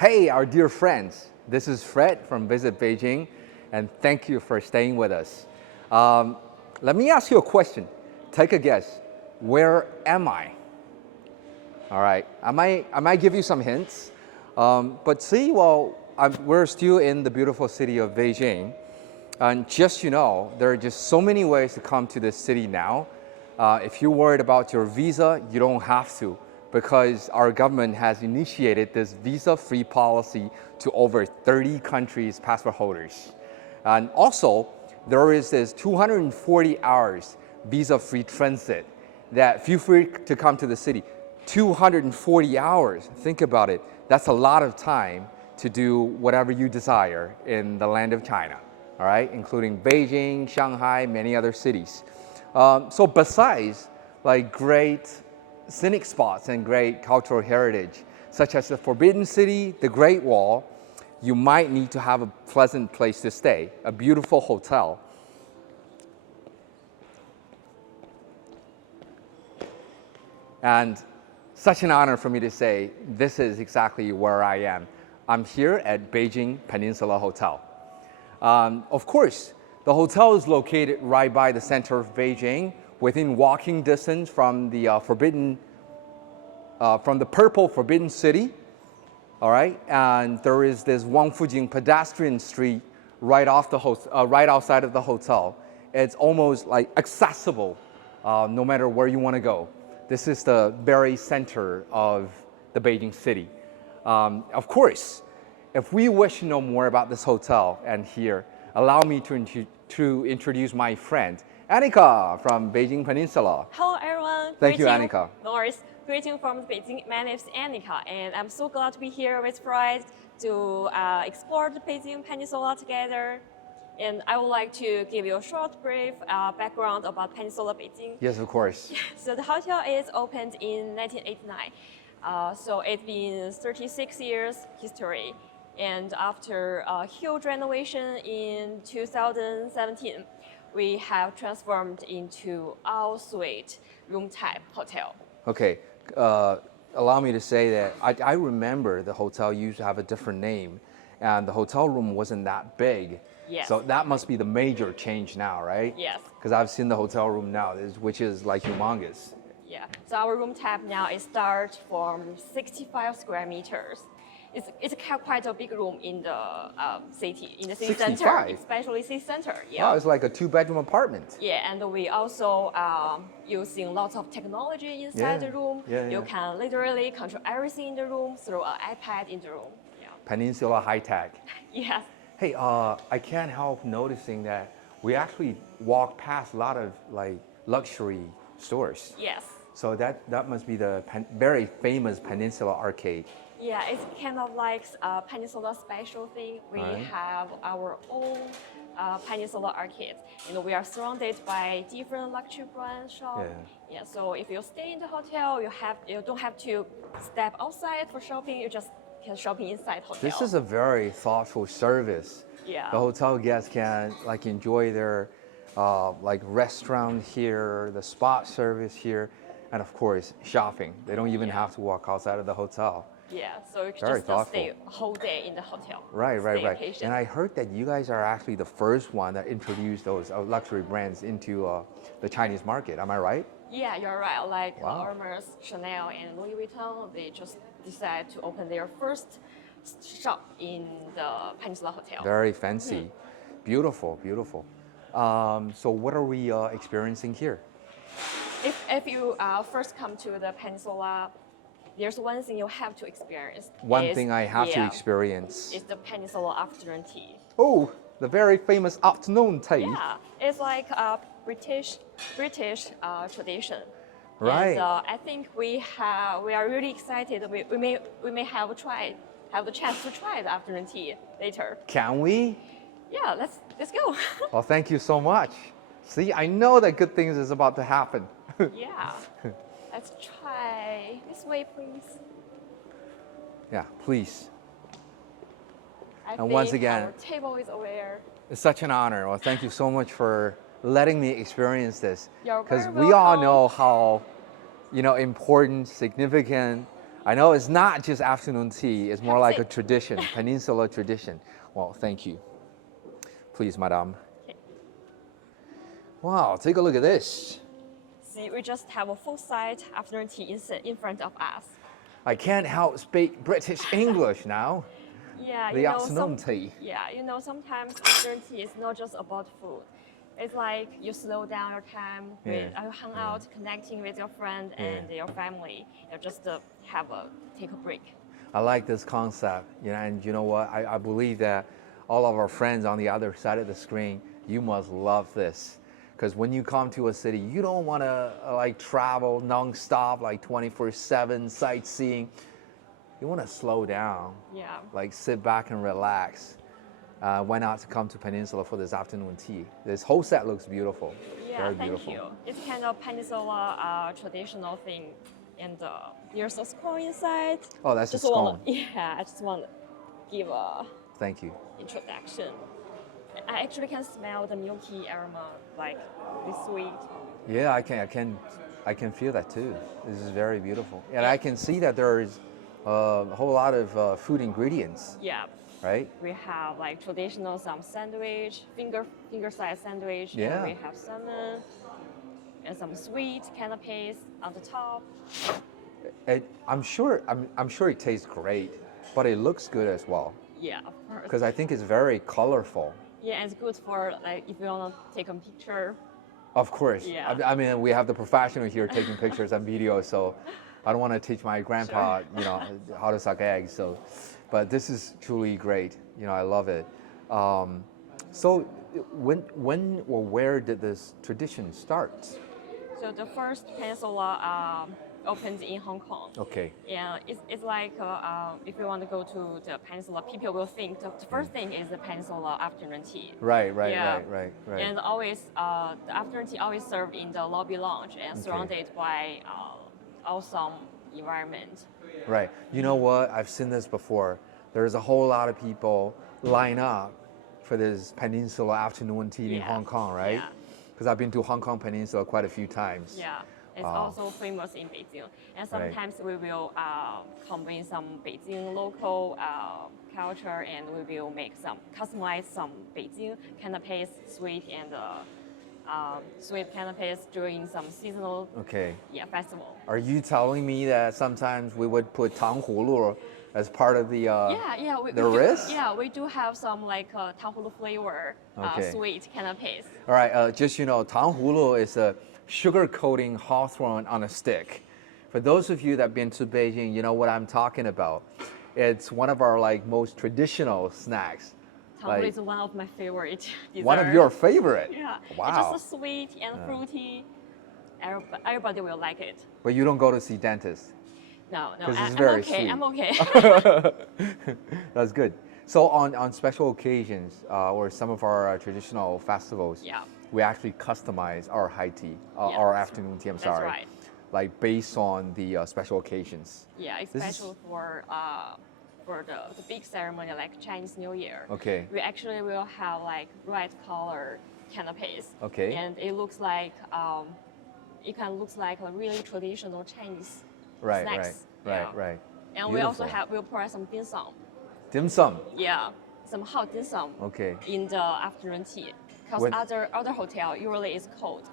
Hey, our dear friends, this is Fred from Visit Beijing, and thank you for staying with us. Let me ask you a question. Take a guess. Where am I? All right, I might give you some hints, but see, we're still in the beautiful city of Beijing, and there are just so many ways to come to this city now. If you're worried about your visa, you don't have to, because our government has initiated this visa-free policy to over 30 countries' passport holders. And also, there is this 240 hours visa-free transit that feel free to come to the city. 240 hours, think about it. That's a lot of time to do whatever you desire in the land of China, all right? Including Beijing, Shanghai, many other cities. So besides like great scenic spots and great cultural heritage, such as the Forbidden City, the Great Wall, you might need to have a pleasant place to stay, a beautiful hotel. And such an honor for me to say, this is exactly where I am. I'm here at Beijing Peninsula Hotel. Of course, the hotel is located right by the center of Beijing, within walking distance from the purple Forbidden City. All right, and there is this Wangfujing pedestrian street right outside of the hotel. It's almost like accessible, no matter where you want to go. This is the very center of the Beijing city. Of course, if we wish to know more about this hotel and here, allow me to introduce my friend, Annika from Beijing Peninsula. Hello everyone. Thank you, Annika. No worries. Greeting from Beijing. My name is Annika, and I'm so glad to be here with Fred to explore the Beijing Peninsula together. And I would like to give you a short, brief background about Peninsula Beijing. Yes, of course. So the hotel is opened in 1989. So it's been 36 years history. And after a huge renovation in 2017, we have transformed into all-suite room-type hotel. Okay, allow me to say that I remember the hotel used to have a different name, and the hotel room wasn't that big. Yes. So that must be the major change now, right? Yes. Because I've seen the hotel room now, which is like humongous. Yeah. So our room type now is start from 65 square meters. It's quite a big room in the city, in the city 65? center, especially city center. Yeah. Wow, it's like a two-bedroom apartment. Yeah, and we also using lots of technology inside the room. You can literally control everything in the room through an iPad in the room. Yeah. Peninsula high tech. Yes. Hey, I can't help noticing that we actually walk past a lot of like luxury stores. Yes. So that must be the very famous Peninsula Arcade. Yeah, it's kind of like a Peninsula special thing. We have our own Peninsula Arcade. We are surrounded by different luxury brand shops. Yeah. So if you stay in the hotel, you don't have to step outside for shopping. You just can shop inside hotel. This is a very thoughtful service. Yeah. The hotel guests can like enjoy their like restaurant here, the spa service here, and of course shopping. They don't even have to walk outside of the hotel. Yeah, so you Very just thoughtful. stay a whole day in the hotel. Right. Staycation. And I heard that you guys are actually the first one that introduced those luxury brands into the Chinese market. Am I right? Yeah, you're right. Like Wow. Hermes, Chanel, and Louis Vuitton, they just decided to open their first shop in the Peninsula Hotel. Very fancy. Beautiful. So what are we experiencing here? If you first come to the Peninsula, there's one thing you have to experience. One thing I have to experience. Is the Peninsula afternoon tea. Oh, the very famous afternoon tea. Yeah, it's like a British tradition. Right. And I think we are really excited. We may have the chance to try the afternoon tea later. Can we? Yeah, let's go. Well, thank you so much. See, I know that good things is about to happen. Yeah. Let's try this way, please. Yeah, please. I And think once again, our table is aware. It's such an honor. Well, thank you so much for letting me experience this. You're Because very we all welcome. know how, important, significant, I know it's not just afternoon tea, it's more Have like a it. tradition, peninsula tradition. Well, thank you. Please, madam. Okay. Wow, take a look at this. See, we just have a full-size afternoon tea in front of us. I can't help speak British English now. Yeah, The afternoon tea. Yeah, sometimes afternoon tea is not just about food. It's like you slow down your time, with, you hang out, connecting with your friend and your family. You just take a break. I like this concept, and you know what? I believe that all of our friends on the other side of the screen, you must love this. Because when you come to a city, you don't want to like travel nonstop, like 24/7 sightseeing. You want to slow down, like sit back and relax. Why not come to Peninsula for this afternoon tea? This whole set looks beautiful. Yeah, Very thank beautiful. you. It's kind of Peninsula traditional thing, and there's a scone inside. Oh, that's a scone. I just want to give a Thank you. introduction. I actually can smell the milky aroma, like the sweet. Yeah, I can feel that too. This is very beautiful, and I can see that there is a whole lot of food ingredients. Yeah. Right. We have like traditional some sandwich, finger size sandwich, Yeah. and we have salmon and some sweet canapes on the top. I'm sure it tastes great, but it looks good as well. Yeah, of course. Because I think it's very colorful. Yeah, and it's good for like if you wanna take a picture. Of course. Yeah. I mean, we have the professional here taking pictures and videos, so I don't want to teach my grandpa, how to suck eggs. So, but this is truly great. I love it. So, when or where did this tradition start? So the first Peninsula opened in Hong Kong. Okay. Yeah, it's like if you want to go to the Peninsula, people will think the first thing is the Peninsula afternoon tea. Right. Yeah. Right. And always, the afternoon tea always served in the lobby lounge and surrounded by awesome environment. Right. You know what? I've seen this before. There's a whole lot of people line up for this Peninsula afternoon tea in Hong Kong, right? Yeah. Because I've been to Hong Kong Peninsula quite a few times. Yeah. It's also famous in Beijing. And sometimes we will combine some Beijing local culture and we will customize some Beijing canapes, sweet canapes during some seasonal festival. Are you telling me that sometimes we would put tang hulu as part of the wrist? Yeah, we do have some like tang hulu flavor sweet canapes. All right, just tang hulu is a sugar coating hawthorn on a stick. For those of you that have been to Beijing, you know what I'm talking about. It's one of our most traditional snacks. Tang hulu is one of my favorite desserts. One of your favorite? Yeah. Wow. It's just sweet and fruity. Everybody will like it. But you don't go to see dentists? No, it's very okay. sweet. I'm okay. That's good. So on special occasions or some of our traditional festivals, we actually customize our high tea, our afternoon tea. That's right. Like based on the special occasions. Yeah, especially for the big ceremony like Chinese New Year. Okay. We actually will have like red color canapes. Okay. And it looks like it can look like a really traditional Chinese snacks. Right. And we also we'll provide some dim sum. Dim sum. Yeah, some hot dim sum. Okay. In the afternoon tea, because other hotel usually is cold.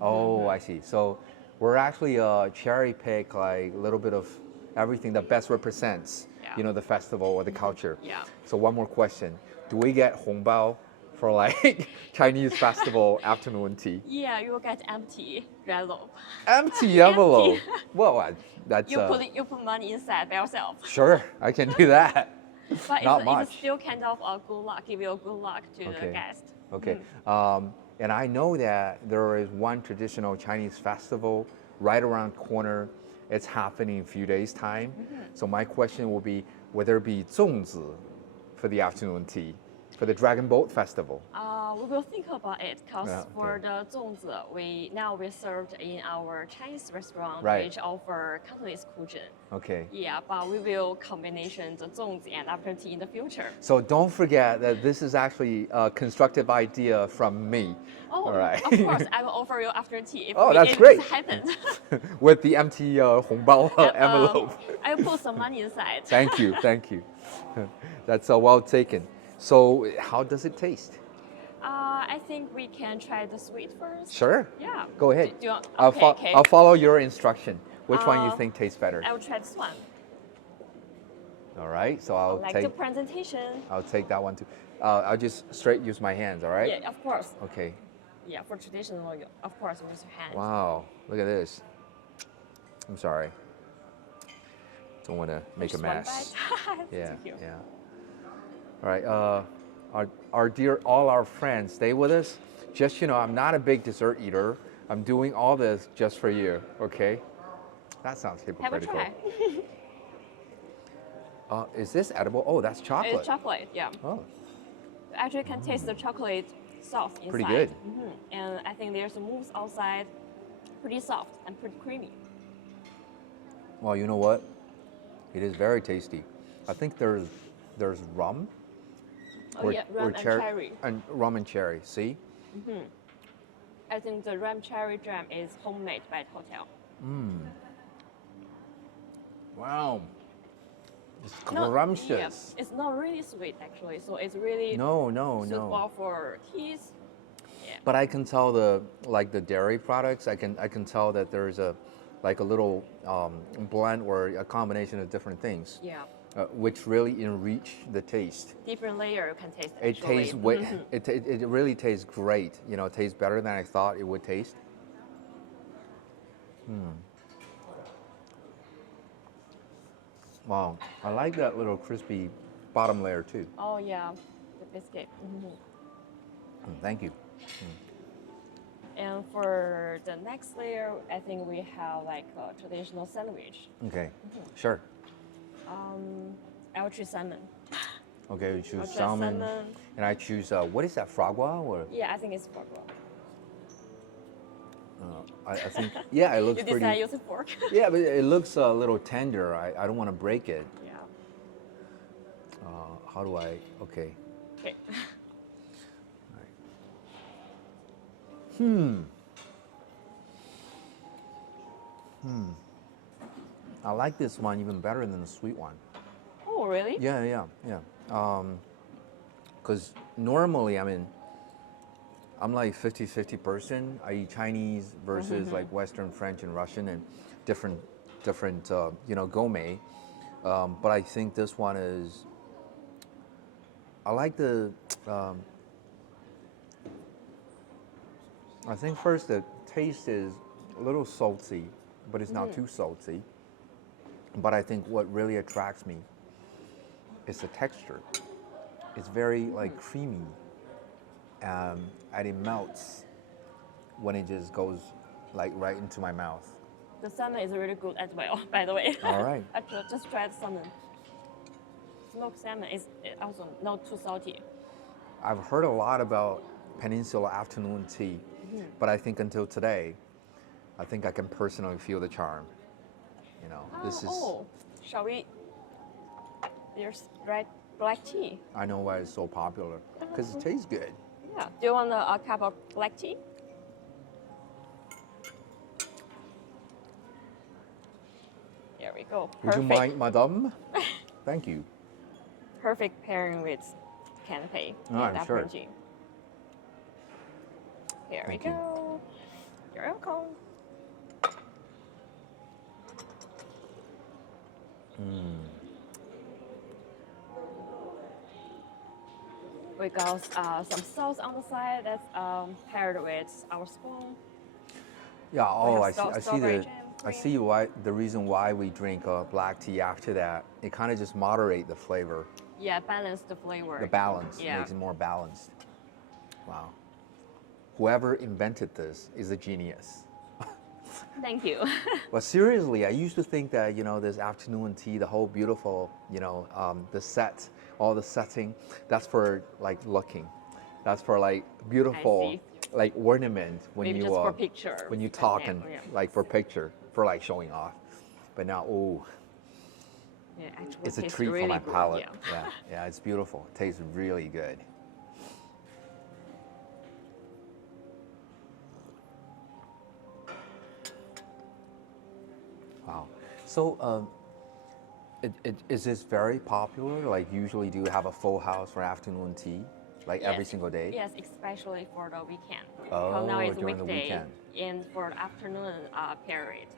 Oh, I see. So we're actually cherry pick like a little bit of everything that best represents the festival or the culture. Yeah. So one more question: do we get hongbao for like Chinese festival afternoon tea? Yeah, you will get empty envelope. Empty envelope. Well, that's you put money inside by yourself. Sure, I can do that. But Not much. It's still kind of a good luck. Give you a good luck to the guest. Okay. And I know that there is one traditional Chinese festival right around the corner. It's happening in a few days' time. So my question will be, will there be 粽子 for the afternoon tea? for the Dragon Boat Festival? We will think about it because Yeah, for okay. the zongzi, we served in our Chinese restaurant, Right. which offer Cantonese cuisine. Okay. Yeah, but we will combination the zongzi and after tea in the future. So don't forget that this is actually a constructive idea from me. Oh, All right. of course, I will offer you after tea if, Oh, that's if great. it happens. With the empty 红包 envelope. I will put some money inside. Thank you, thank you. That's well taken. So how does it taste? I think we can try the sweet first. Sure. Yeah. Go ahead. Do you want, I'll, okay, okay. I'll follow your instruction. Which one you think tastes better? I will try this one. All right. So I'll Like take. the presentation. I'll take that one too. I'll just straight use my hands. All right. Yeah, of course. Okay. Yeah, for traditional, of course, use your hands. Wow. Look at this. I'm sorry. Don't want to make Just a one mess. bite. Yeah. Thank you. Yeah. All right. All our friends, stay with us. Just I'm not a big dessert eater. I'm doing all this just for you. Okay. That sounds Have a hypocritical. try. Is this edible? Oh, that's chocolate. It's chocolate, yeah. Oh, Actually, you can taste the chocolate sauce inside. pretty good. And I think there's a mousse outside, pretty soft and pretty creamy. Well, you know what? It is very tasty. I think there's rum. Oh yeah, rum and cherry. And rum and cherry. See? I think the rum cherry jam is homemade by the hotel. Wow. It's No, scrumptious. yeah, it's not really sweet actually, so it's really No. suitable for teas. Yeah. But I can tell the dairy products. I can tell that there's a little blend or a combination of different things, Yeah. which really enrich the taste. Different layer you can taste It actually. tastes it really tastes great. It tastes better than I thought it would taste. Wow, I like that little crispy bottom layer too. Oh yeah, the biscuit. Thank you. And for the next layer, I think we have like a traditional sandwich. Okay, sure. I will choose salmon. Okay, we choose I'll try salmon, and I choose what is that, foie gras or? Yeah, I think it's foie gras. I think yeah, it looks You pretty. decide use a fork. Yeah, but it looks a little tender. I don't want to break it. Yeah. How do I? Okay. Okay. I like this one even better than the sweet one. Oh really? Yeah. Because normally, I'm like 50-50 person. I eat Chinese versus like Western, French, and Russian, and different gourmet. But I think this one is. I like the. I think first the taste is a little salty, but it's not too salty. But I think what really attracts me is the texture. It's very like creamy, and it melts when it just goes like right into my mouth. The salmon is really good as well, by the way. All right. I just tried salmon. Smoked salmon is also not too salty. I've heard a lot about Peninsula afternoon tea, but I think until today, I think I can personally feel the charm. This is. Oh, shall we? There's black tea. I know why it's so popular because it tastes good. Yeah. Do you want a cup of black tea? Here we go. Would you Perfect. mind, madame? Thank you. Perfect pairing with canapé Oh, and I'm sure. aperitif. Here Thank we you. go. You're welcome. We got some sauce on the side that's paired with our spoon. Yeah. Oh, I have see. strawberry I jam see why the reason why we drink black tea after that. It kind of just moderate the flavor, Yeah, balance the flavor. the balance Yeah. makes it more balanced. Wow. Whoever invented this is a genius. Thank you. But seriously, I used to think that, this afternoon tea, the whole beautiful, the set, all the setting, that's for like looking. That's for like beautiful, see. like ornament Maybe just for picture. when you but talk now, and yeah. like for picture, for like showing off. But now, ooh, Yeah, actually it's a tastes treat really for my good, palate. yeah. Yeah, it's beautiful. It tastes really good. Wow. So, is this very popular? Like, usually, do you have a full house for afternoon tea, like every single day? Yes, especially for the weekend. Oh, Because now it's during the weekday, weekend. and for the afternoon period,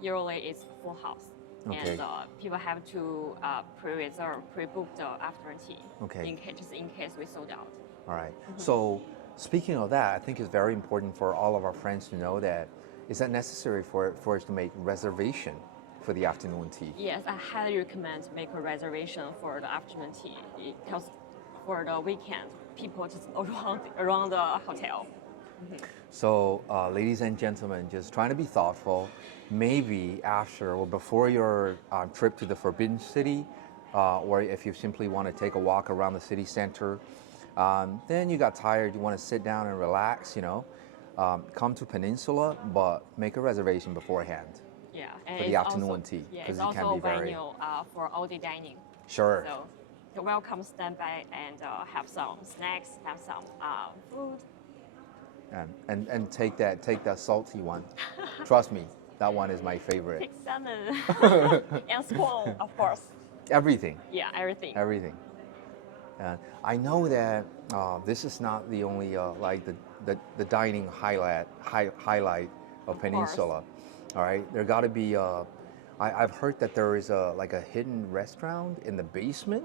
usually it's full house. Okay. And people have to pre-reserve, pre-book the afternoon tea. Okay. Just in case we sold out. All right. So, speaking of that, I think it's very important for all of our friends to know that is that necessary for us to make reservation for the afternoon tea? Yes, I highly recommend make a reservation for the afternoon tea because for the weekend, people just around the hotel. So, ladies and gentlemen, just trying to be thoughtful. Maybe after or before your trip to the Forbidden City, or if you simply want to take a walk around the city center, then you got tired, you want to sit down and relax, come to Peninsula, but make a reservation beforehand Yeah, and for the it's afternoon also, tea yeah, because it's it can also be very venue for all day dining. sure. So you're welcome to stand by and have some snacks, have some food. And take that salty one. Trust me, that one is my favorite. Pick salmon and squall, of course. Everything. Yeah, everything. Everything. I know that this is not the only like the dining highlight of Peninsula. All right, there got to be. I've heard that there is like a hidden restaurant in the basement.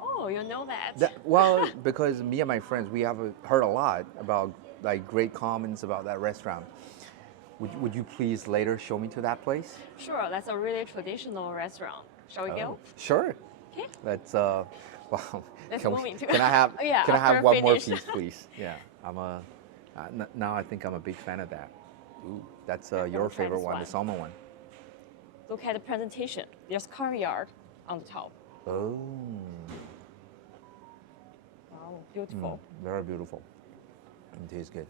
Oh, you know that. Well, because me and my friends, we have heard a lot about like great comments about that restaurant. Would you please later show me to that place? Sure, that's a really traditional restaurant. Shall we go? Sure. Okay. Let's well, Let's can, move into. can I have Oh, yeah, can I have after one more finish. piece, please? Yeah, now I think I'm a big fan of that. Ooh, that's Yeah, your let's try favorite this one, one. the salmon one. Look at the presentation. There's caviar on the top. Oh, Wow, beautiful. very beautiful. It tastes good.